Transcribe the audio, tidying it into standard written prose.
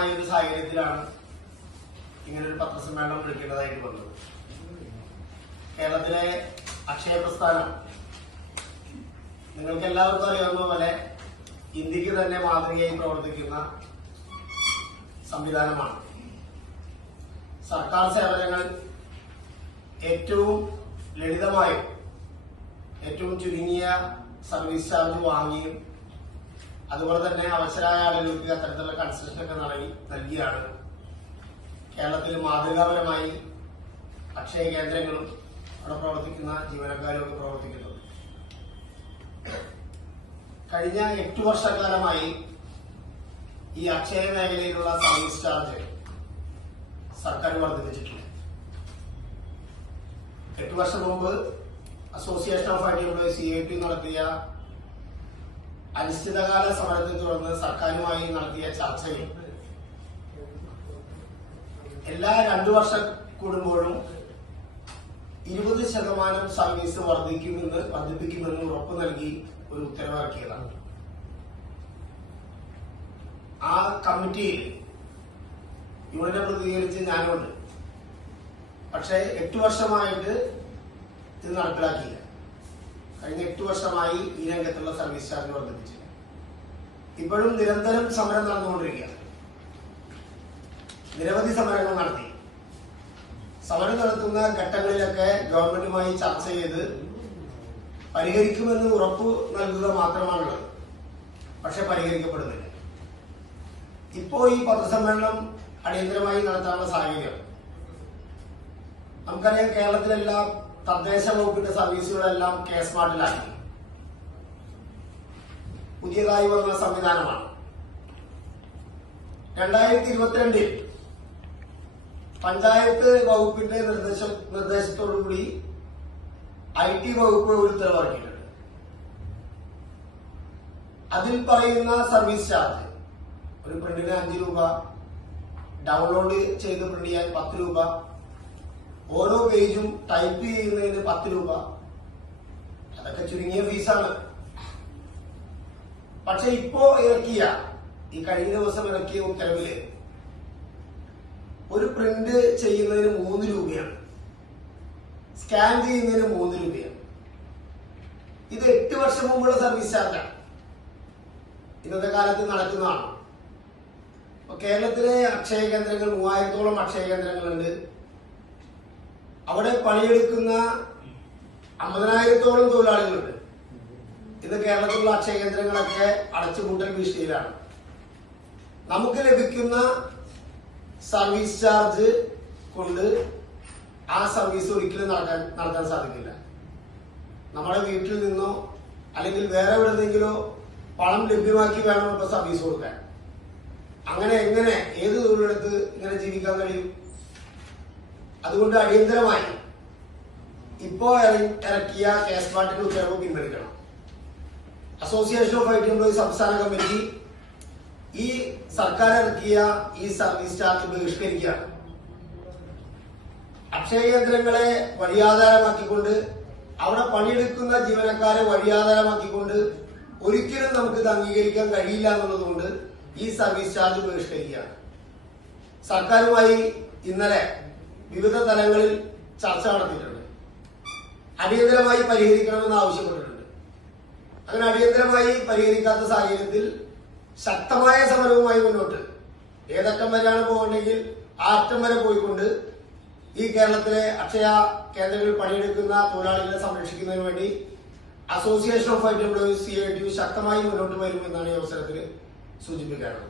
അനിവാര്യമായ ഒരു സാഹചര്യത്തിലാണ് ഇങ്ങനൊരു പത്രസമ്മേളനം വിളിക്കേണ്ടതായിട്ട് വന്നത്. കേരളത്തിലെ അക്ഷയ പ്രസ്ഥാനം നിങ്ങൾക്ക് എല്ലാവർക്കും അറിയാവുന്ന പോലെ ഇന്ത്യക്ക് തന്നെ മാതൃകയായി പ്രവർത്തിക്കുന്ന സംവിധാനമാണ്. സർക്കാർ സേവനങ്ങൾ ഏറ്റവും ലളിതമായും ഏറ്റവും ചുരുങ്ങിയ സർവീസ് ചാർജ് വാങ്ങിയും അതുപോലെ തന്നെ അവസരമായ ആളുകൾക്ക് അത്തരത്തിലുള്ള കൺസെഷനൊക്കെ നൽകിയാണ് കേരളത്തിൽ മാതൃകാപരമായി അക്ഷയ കേന്ദ്രങ്ങളും അവിടെ പ്രവർത്തിക്കുന്ന ജീവനക്കാരും ഒക്കെ പ്രവർത്തിക്കുന്നത്. കഴിഞ്ഞ 8 വർഷക്കാലമായി ഈ അക്ഷയ മേഖലയിലുള്ള സർവീസ് ചാർജ് സർക്കാർ വർദ്ധിപ്പിച്ചിട്ടില്ല. 8 വർഷം മുമ്പ് association of IT. Employees CIT നടത്തിയ അനിശ്ചിതകാല സമരത്തെ തുടർന്ന് സർക്കാരുമായി നടത്തിയ ചർച്ചയിൽ എല്ലാ 2 വർഷം കൂടുമ്പോഴും 20% സർവീസ് വർദ്ധിപ്പിക്കുമെന്ന് ഉറപ്പു നൽകി ഒരു ഉത്തരവിറക്കിയതാണ്. ആ കമ്മിറ്റിയിൽ യൂണിയനെ പ്രതികരിച്ച് ഞാനുണ്ട്. പക്ഷേ 8 വർഷമായിട്ട് ഇത് നടപ്പിലാക്കിയില്ല. കഴിഞ്ഞ 8 വർഷമായി ഈ രംഗത്തുള്ള സർവീസ് ചാർജ് വർദ്ധിപ്പിച്ചില്ല. ഇപ്പോഴും നിരന്തരം സമരം നടന്നുകൊണ്ടിരിക്കുകയാണ്. നിരവധി സമരങ്ങൾ നടത്തി. സമരം നടത്തുന്ന ഘട്ടങ്ങളിലൊക്കെ ഗവൺമെന്റുമായി ചർച്ച ചെയ്ത് പരിഹരിക്കുമെന്ന് ഉറപ്പു നൽകുക മാത്രമാണുള്ളത്. പക്ഷെ പരിഹരിക്കപ്പെടുന്നില്ല. ഇപ്പോ ഈ പത്രസമ്മേളനം അടിയന്തരമായി നടത്താനുള്ള സാഹചര്യം നമുക്കറിയാം. കേരളത്തിലെല്ലാം തദ്ദേശ വകുപ്പിന്റെ സർവീസുകളെല്ലാം കെ-സ്മാർട്ടിലാക്കി. പുതിയതായി വന്ന സംവിധാനമാണ്. 2022 പഞ്ചായത്ത് വകുപ്പിന്റെ നിർദ്ദേശത്തോടുകൂടി IT വകുപ്പ് ഒരു ഉത്തരവിറക്കിയിട്ടുണ്ട്. അതിൽ പറയുന്ന സർവീസ് ചാർജ് ഒരു പ്രിന്റിന് 5 രൂപ, ഡൗൺലോഡ് ചെയ്ത് പ്രിന്റ് ചെയ്യാൻ 10 രൂപ, ഓരോ പേജും ടൈപ്പ് ചെയ്യുന്നതിന് 10 രൂപ. അതൊക്കെ ചുരുങ്ങിയ ഫീസാണ്. പക്ഷെ ഇപ്പോ ഈ കഴിഞ്ഞ ദിവസം ഇറക്കിയ ഉത്തരവില് ഒരു പ്രിന്റ് ചെയ്യുന്നതിന് 3 രൂപയാണ്, സ്കാൻ ചെയ്യുന്നതിന് 3 രൂപയാണ്. ഇത് 8 വർഷം മുമ്പുള്ള സർവീസ് ചാർജാണ്. ഇന്നത്തെ കാലത്ത് നടക്കുന്നതാണ്. കേരളത്തിലെ അക്ഷയ കേന്ദ്രങ്ങൾ 3000-ഓളം അക്ഷയ കേന്ദ്രങ്ങളുണ്ട്. അവിടെ പണിയെടുക്കുന്ന 50,000-ഓളം തൊഴിലാളികളുണ്ട്. ഇന്ന് കേരളത്തിലുള്ള അക്ഷയ കേന്ദ്രങ്ങളൊക്കെ അടച്ചുപൂട്ടൽ ഭീഷണിയിലാണ്. നമുക്ക് ലഭിക്കുന്ന സർവീസ് ചാർജ് കൊണ്ട് ആ സർവീസ് ഒരിക്കലും നടത്താൻ സാധിക്കില്ല. നമ്മുടെ വീട്ടിൽ നിന്നോ അല്ലെങ്കിൽ വേറെ എവിടെന്നെങ്കിലോ പണം ലഭ്യമാക്കി വേണം ഇപ്പൊ സർവീസ് കൊടുക്കാൻ. അങ്ങനെ എങ്ങനെ ഏത് തൊഴിലെടുത്ത് ഇങ്ങനെ ജീവിക്കാൻ കഴിയും? അതുകൊണ്ട് അടിയന്തരമായി ഇപ്പോ ഇറക്കിയ കെ-സ്മാർട്ടിന്റെ ഉത്തരവ് പിൻവലിക്കണം. Association of IT. എംപ്ലോയീസ് സംസ്ഥാന കമ്മിറ്റി ഈ സർക്കാർ ഇറക്കിയ ഈ സർവീസ് ചാർജ് ബഹിഷ്കരിക്കുകയാണ്. അക്ഷയ കേന്ദ്രങ്ങളെ വഴിയാധാരമാക്കിക്കൊണ്ട് അവിടെ പണിയെടുക്കുന്ന ജീവനക്കാരെ വഴിയാധാരമാക്കിക്കൊണ്ട് ഒരിക്കലും നമുക്ക് ഇത് അംഗീകരിക്കാൻ കഴിയില്ല എന്നുള്ളതുകൊണ്ട് ഈ സർവീസ് ചാർജ് ബഹിഷ്കരിക്കുകയാണ്. സർക്കാരുമായി ഇന്നലെ വിവിധ തലങ്ങളിൽ ചർച്ച നടത്തിയിട്ടുണ്ട്. അടിയന്തരമായി പരിഹരിക്കണമെന്ന് ആവശ്യപ്പെട്ടിട്ടുണ്ട്. അങ്ങനെ അടിയന്തരമായി പരിഹരിക്കാത്ത സാഹചര്യത്തിൽ ശക്തമായ സമരവുമായി മുന്നോട്ട് ഏതറ്റം വരെയാണ് പോകണമെങ്കിൽ ആ അറ്റം വരെ പോയിക്കൊണ്ട് ഈ കേരളത്തിലെ അക്ഷയ കേന്ദ്രങ്ങളിൽ പണിയെടുക്കുന്ന തൊഴിലാളികളെ സംരക്ഷിക്കുന്നതിന് വേണ്ടി association of IT. Employees CIT ശക്തമായി മുന്നോട്ട് വരുമെന്നാണ് ഈ അവസരത്തിൽ സൂചിപ്പിക്കാറുള്ളത്.